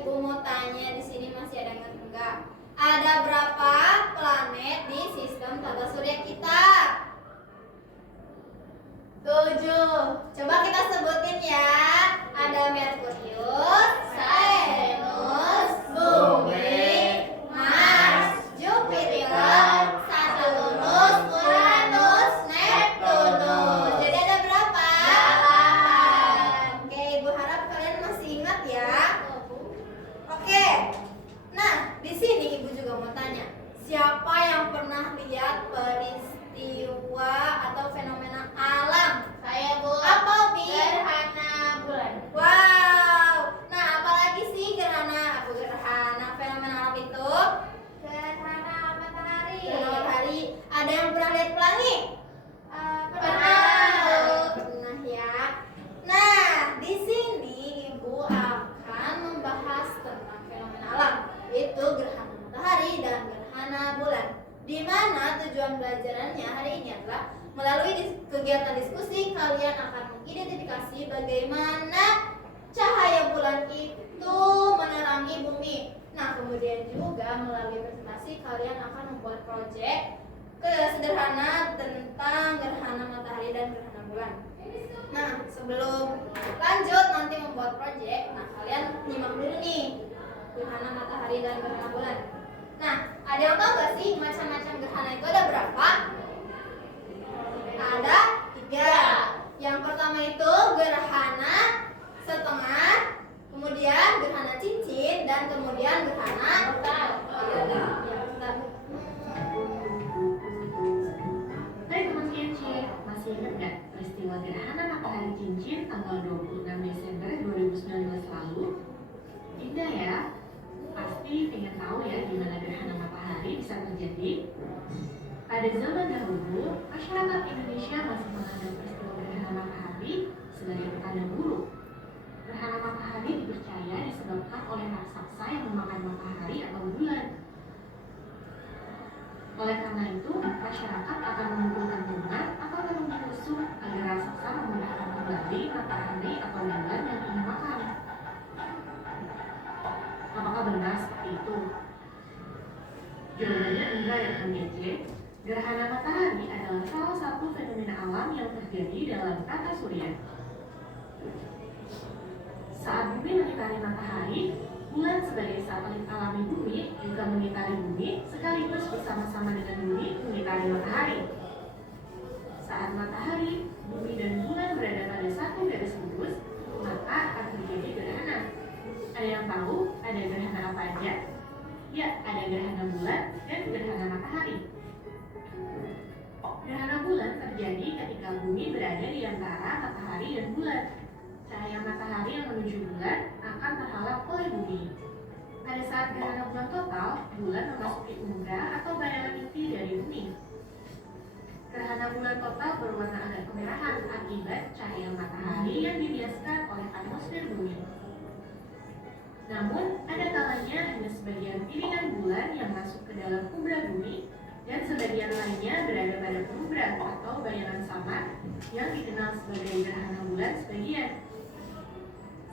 Ibu mau tanya di sini masih ada yang enggak? Ada berapa planet di sistem tata surya kita? 7. Coba kita sebutin ya. Ada Merkurius, Venus, Bumi, Mars, Jupiter, Saturnus, Uranus, Neptunus. Jadi ada berapa? 8. Oke, Ibu harap kalian masih ingat ya. Oke. Nah, di sini Ibu juga mau tanya, siapa yang pernah lihat peristiwa atau fenomena alam? Saya, Bu. Apa, Bi? Gerhana bulan. Wow. Nah, apalagi sih gerhana fenomena alam itu? Gerhana matahari. Gerhana matahari. Ada yang pernah lihat pelangi? Pernah ya. Nah, di sini Ibu akan membahas tentang fenomena alam, yaitu gerhana matahari dan gerhana bulan. Di mana tujuan belajarannya hari ini adalah melalui kegiatan diskusi kalian akan mengidentifikasi bagaimana cahaya bulan itu menerangi bumi. Nah, kemudian juga melalui presentasi kalian akan membuat proyek sederhana tentang gerhana matahari dan gerhana bulan. Nah, sebelum lanjut nanti membuat proyek, nah kalian nyimak dulu nih gerhana matahari dan gerhana bulan. Nah, ada yang tahu gak sih macam-macam gerhana itu ada berapa? Ada 3. Yang pertama itu gerhana setengah, kemudian gerhana cincin, dan kemudian gerhana total. Hai teman Kece, masih ingat gak peristiwa gerhana matahari cincin tanggal 26 Desember 2019 lalu? Indah ya? Pasti pengen tahu ya gimana gerhana matahari bisa terjadi? Pada zaman dahulu, masyarakat Indonesia masih menganggap peristiwa gerhana matahari sebagai petanda buruk. Gerhana matahari dipercaya disebabkan oleh raksasa yang memakan matahari atau bulan. Oleh karena itu, masyarakat akan mengumpulkan bunga atau terumbu rusuk agar raksasa memudahkan kembali matahari atau bulan yang ingin makan. Apakah benar seperti itu? Jawabannya enggak ya Kang Gece. Gerhana matahari adalah salah satu fenomena alam yang terjadi dalam tata surya. Saat bumi mengitari matahari, bulan sebagai satelit alami bumi juga mengitari bumi sekaligus bersama-sama dengan bumi mengitari matahari. Saat matahari, bumi dan bulan berada pada satu garis lurus, maka akan terjadi gerhana. Ada yang tahu ada gerhana apa aja? Ya, ada gerhana bulan dan gerhana matahari. Gerhana bulan terjadi ketika bumi berada di antara matahari dan bulan. Cahaya matahari yang menuju bulan akan terhalang oleh bumi. Pada saat gerhana bulan total, bulan memasuki umbra atau bayangan inti dari bumi. Gerhana bulan total berwarna agak kemerahan akibat cahaya matahari yang dibiaskan oleh atmosfer bumi. Namun, ada kalanya hanya sebagian piringan bulan yang masuk ke dalam umbra bumi dan sebagian lainnya berada pada penumbra atau bayangan samar yang dikenal sebagai gerhana bulan sebagian.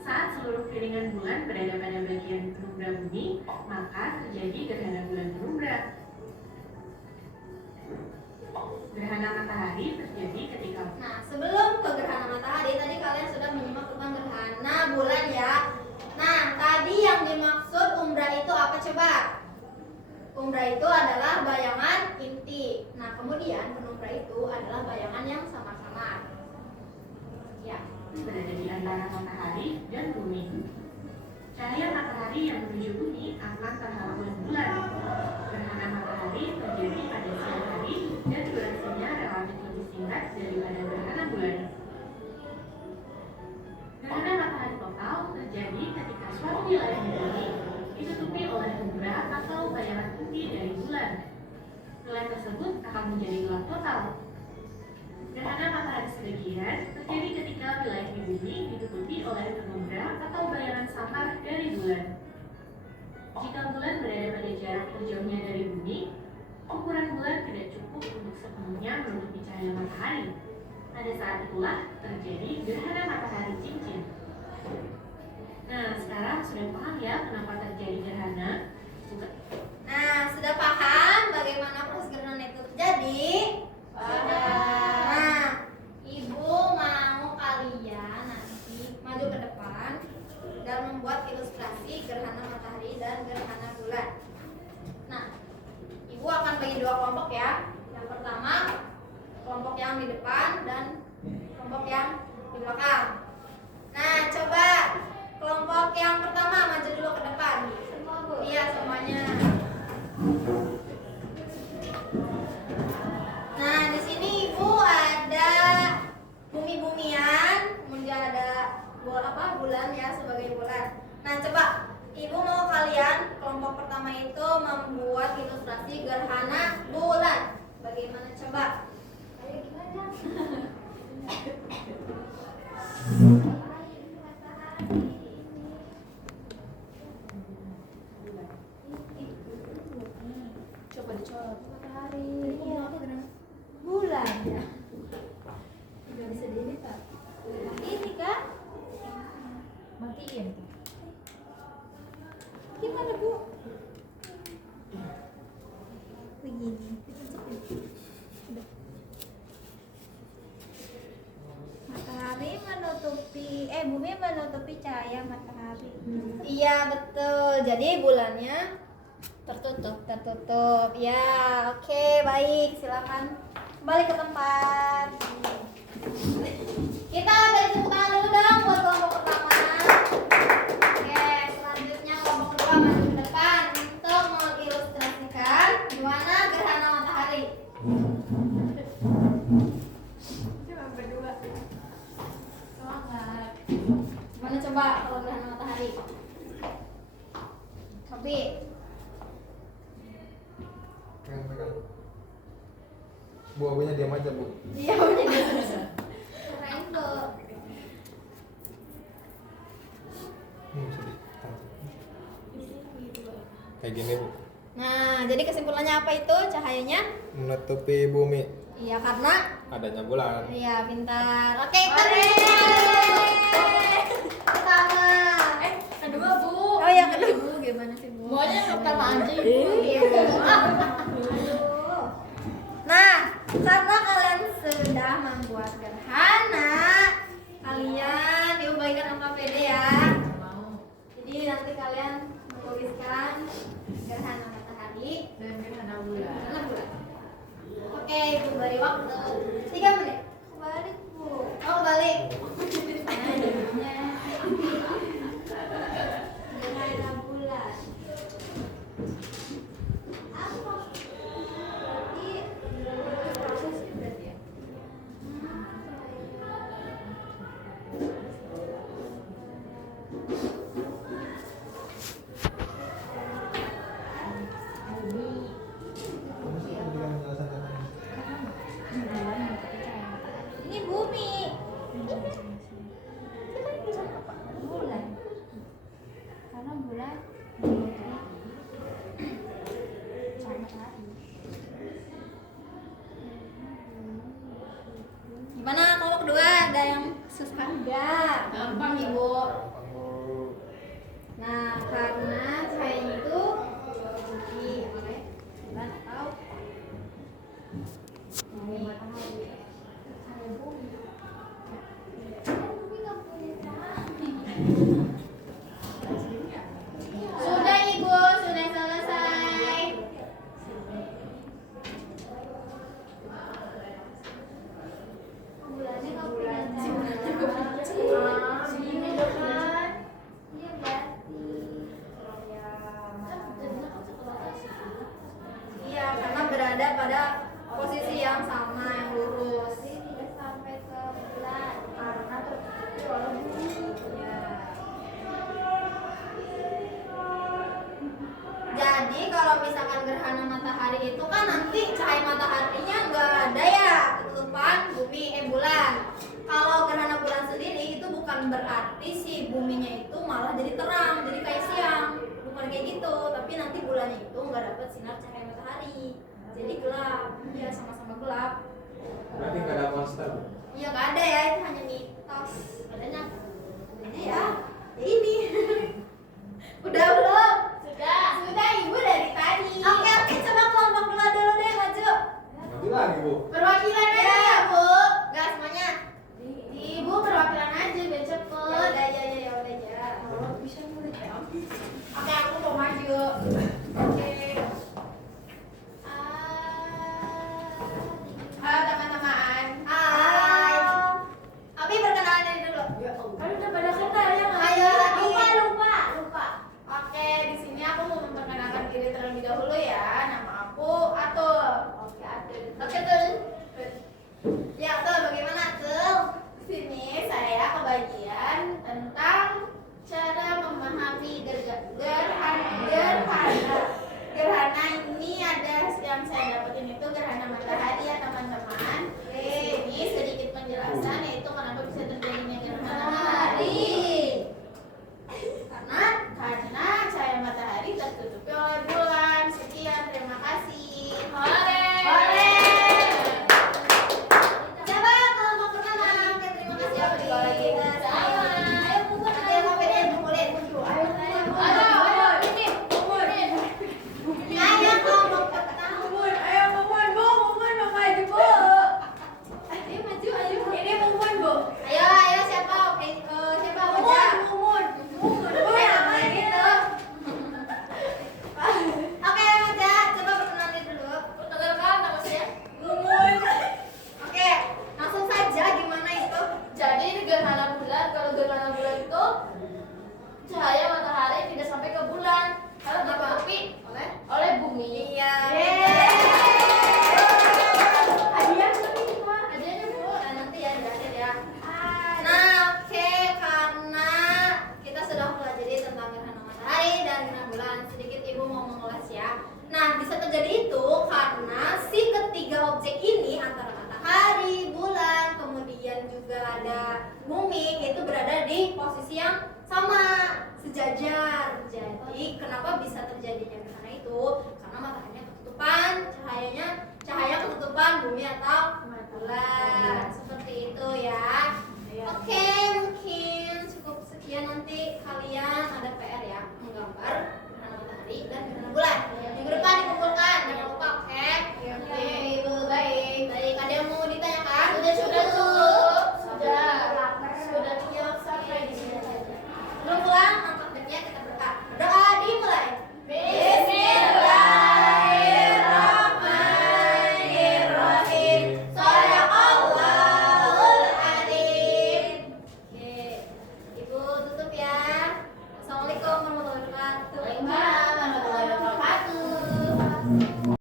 Saat seluruh piringan bulan berada pada bagian penumbra bumi, maka terjadi gerhana bulan penumbra. Gerhana matahari terjadi ketika... Nah, sebelum ke gerhana matahari, tadi kalian sudah menyimak tentang gerhana bulan ya. Nah, tadi yang dimaksud umbra itu apa coba? Umbra itu adalah bayangan inti. Nah, kemudian penumbra itu adalah bayangan yang samar-samar. Ya. Berada di antara matahari dan bumi. Cahaya matahari yang menuju bumi akan terhalang oleh bulan. Gerhana matahari terjadi pada siang hari dan durasinya relatif lebih singkat daripada gerhana bulan. Gerhana matahari total terjadi ketika suatu wilayah di bumi ditutupi oleh umbra atau bayangan inti dari bulan. Wilayah tersebut akan menjadi gelap total. Gerhana matahari sebagian terjadi ketika wilayah di bumi ditutupi oleh penumbra atau bayangan samar dari bulan. Jika bulan berada pada jarak terjauhnya dari bumi, ukuran bulan tidak cukup untuk sepenuhnya menutupi cahaya matahari. Pada saat itulah terjadi gerhana matahari cincin. Nah, sekarang sudah paham ya kenapa membuat ilustrasi gerhana bulan. Bagaimana coba? Ayo gimana? Coba dicoba. Matahari. Ini apa gerhana? Bulan. Nggak bisa dilihat. Ini kan? Matiin. Gimana Bu? Begini. Matahari menutupi, bumi menutupi cahaya matahari. Iya betul. Jadi bulannya tertutup. Ya, oke, baik. Silakan kembali ke tempat. Kita beri tepuk tangan dulu dong buat kelompok pertama. Oke, selanjutnya kelompok kedua maju ke depan untuk mengilustrasikan gimana gerhana matahari. Cuma berdua. Semangat. Gimana coba kalau gerhana matahari? Sobi. Pegang. Bu, abunya diam aja, Bu. Iya, bener. Rainbow. Sedih. Kayak gini, Bu. Nah, jadi kesimpulannya apa itu cahayanya? Menutupi bumi. Iya, karena Adanya bulan. iya pintar. Oke, keren. Pertama. Kedua, Bu. Oh ya kedua gimana sih Bu? Maunya yang pertama aja, Ibu. Iya. Nah, karena kalian sudah membuat gerhana, kalian diubahkan angka PD ya. Mau. Jadi nanti kalian menuliskan gerhana matahari Dan gerhana bulan. gerhana bulan. Oke, Ibu beri waktu 3 menit. Balik, Bu. Oh, balik. Gerhana bulan. Apa? Berarti proses berarti ya. Ini bumi. Bulan. Karena bulan cahaya matahari. Gimana kelompok kedua? Ada yang susah enggak? Gampang, Ibu. Nah, karena cahaya itu di bulan atau bumi. Cahaya bumi. Bumi nggak punya cahaya. Sudah, Ibu, sudah selesai. Bulannya nggak punya Bulannya cahaya. Segini kan? Iya berarti. Iya, karena berada pada posisi yang sama, yang lurus. Jadi tidak sampai ke bulan karena tertutupi oleh bumi. Ya. Jadi kalau misalkan gerhana matahari itu kan nanti cahaya mataharinya nggak ada ya, ketutupan bumi bulan. Kalau gerhana bulan sendiri itu bukan berarti si buminya itu malah jadi terang, jadi kayak siang, bukan kayak gitu. Tapi nanti bulannya itu nggak dapat sinar cahaya matahari, jadi gelap. Ya sama-sama gelap. Berarti nggak ada monster. Iya nggak ada ya, itu hanya mitos. Adanya ya ini. Udah belum? Sudah Ibu dari tadi. Oke, coba kelompok dua dulu deh maju. Nanti lagi, Bu. Perwakilan aja ya Bu. Gak semuanya. Ibu perwakilan aja biar cepet. Ya udah ya. Bisa mulai jam. Oke, aku mau maju. Oke. Halo teman-teman. Hai. Abi perkenalan diri dulu. Kan udah pada kenal ya nggak? Ayo, Abi. Lupa. Oke, di sini aku mau memperkenalkan diri terlebih dahulu ya. Nama aku Atul. Oke, ada. Oke, Tul.